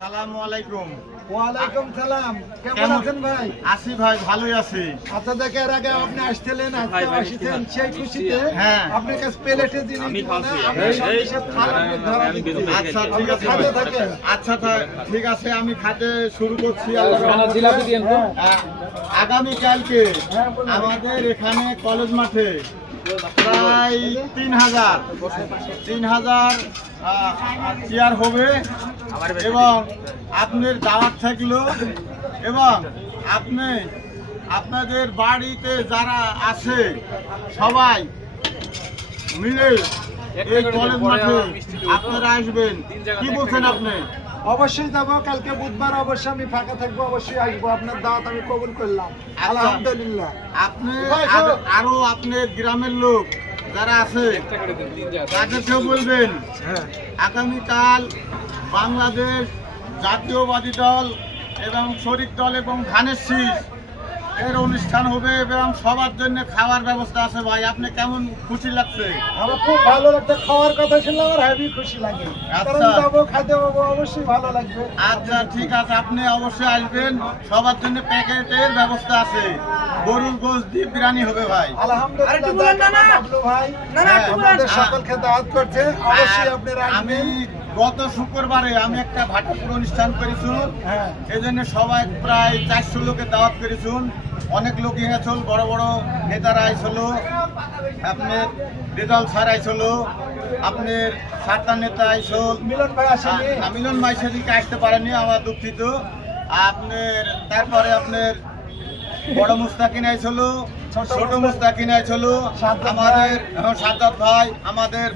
আসসালামু আলাইকুম। ওয়ালাইকুম সালাম। কেমন আছেন ভাই? আছি ভাই, ভালোই আছি। আচ্ছা, দেখেন আগে আপনি আসছিলেন, আজকে আসছেন সেই খুশিতে। হ্যাঁ। আপনার কাছে প্লেটে জিনিস আমি খাচ্ছি। আচ্ছা ঠিক আছে খাতে ভাই। থাকেন। আচ্ছা ঠিক আছে, আমি খাতে শুরু করছি। জিলাপি দিয়েন তো। আগামীকালকে হ্যাঁ, বলুন। আমাদের এখানে কলেজ মাঠে প্রায় ৩,০০০ চেয়ার হবে এবং আপনার দাওয়াত থাকলো এবং আপনাদের বাড়িতে যারা আছে সবাই মিলে এই কলেজ মাঠে আপনারা আসবেন। কি বলছেন আপনি? অবশ্যই যাবো, কালকে বুধবার অবশ্যই আমি ফাঁকা থাকবো, অবশ্যই আসবো। আপনার দাওয়াত আমি কবুল করলাম, আলহামদুলিল্লাহ। আপনি আরো আপনার গ্রামের লোক যারা আছে তাদেরকেও বলবেন হ্যাঁ, আগামীকাল বাংলাদেশ জাতীয়বাদী দল এবং শরিক দল এবং ধানের শীষ এর অনুষ্ঠান হবে এবং সবার জন্য খাওয়ার ব্যবস্থা আছে। ভাই, আপনি কেমন খুশি লাগছে? আমার খুব ভালো লাগছে, খাওয়ার কথা শুনলে আমার হেভি খুশি লাগে। কারণ আচ্ছা। যাবো, খাইতে পাবো, অবশ্যই ভালো লাগবে। আচ্ছা ঠিক আছে, আপনি অবশ্যই আসবেন। সবার জন্য প্যাকেটের ব্যবস্থা আছে। গরুর গোশত দিয়ে বিরিয়ানি হবে ভাই। আলহামদুলিল্লাহ। বাবলু ভাই আপনাদের সকলকে দাওয়াত করছে, অবশ্যই আপনারা আমি আসবেন। গত শুক্রবারে আমি একটা ভাটাপুর অনুষ্ঠান করেছি। হ্যাঁ, এই জন্য সবাই প্রায় 400 লোকের দাওয়াত করেছুন। অনেক লোক এসেছিল, বড় বড় নেতারা আইছিল, আপনার রেজাল স্যার আইছিল, আপনার সাতটার নেতা আইছিল। মিলন ভাই আসেনি। মিলন ভাই সেদিকে আসতে পারেনি, আমার দুঃখিত। আপনার তারপরে আপনার বড় মুস্তাকিন আইছিল, ছোট মুস্তাকিন আইছিল, সাজ্জাদ ভাই। আমাদের সাজ্জাদ ভাই, আমাদের